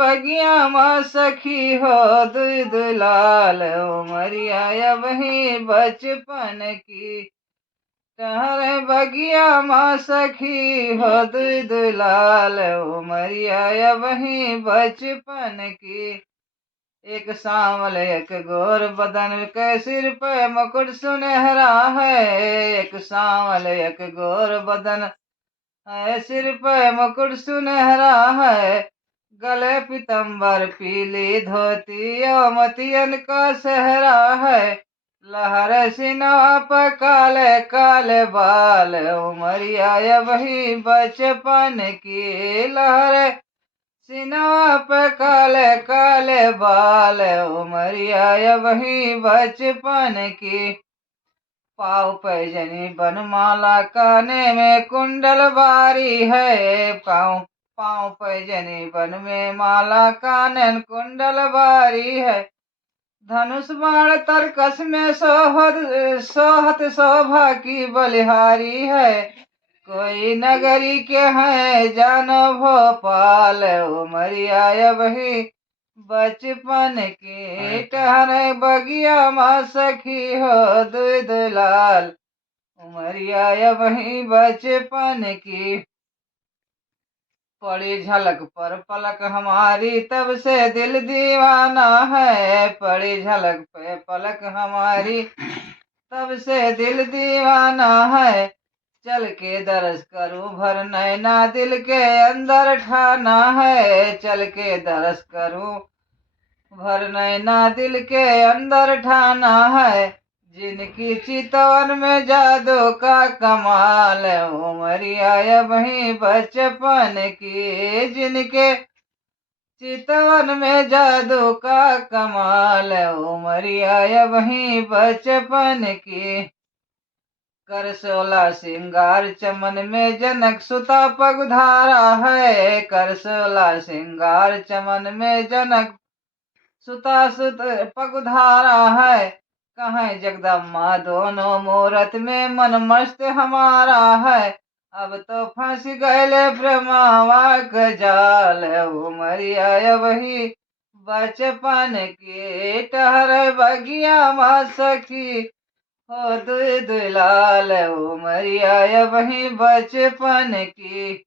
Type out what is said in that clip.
बगिया माँ सखी हो दुई दुई लाल उमरिया वही बचपन की। टहरे बगिया माँ सखी हो दुई दुई लाल उमरिया वही बचपन की। एक सांवल एक गोर बदन के सिर पे मुकुट सुनहरा है। एक सांवल एक गोर बदन है, सिर पे मुकुट सुनहरा है। गले पीतम्बर पीली धोती मोतियन का सेहरा है। लहर सिनवा पर काले काले बाल उमरिया वही बचपन की। लहर सिनवा पे काले काले बाल उमरिया वही बचपन की। पाँव पैजनी बनमाला काने में कुंडल बारी है। पाँव पाँव पैजनी बन में माला कानन कुंडल बारी है। धनुष बाण तरकस में सोहत शोभा की बलिहारी है। कोई नगरी के हैं जानो भोपाल उमरिया वही बचपन की। टहरे बगिया माँ सखी हो दुई दुई लाल उमरिया वही बचपन की। पड़ी झलक पर पलक हमारी तब से दिल दीवाना है। पड़ी झलक पे पलक हमारी तब से दिल दीवाना है। चल के दरस करूं भर नैना दिल के अंदर ठाना है। चल के दरस करूं भर नैना दिल के अंदर ठाना है। जिनकी चितवन में जादू का कमाल उमरिया वही बचपन की। जिनके चितवन में जादू का कमाल उमरिया वही बचपन की। कर 16 श्रृंगार चमन में जनक सुता पगधारा है। कर 16 श्रृंगार चमन में जनक सुता सुत पगधारा है। कहें जगदम्मा दोनों मूरत में मन मस्त हमारा है। अब तो फंस गए प्रेमावा का जाल उमरिया वही बचपन की। टहरे बगिया माँ सखी हो दुई दुई लाल उमरिया वही बचपन की।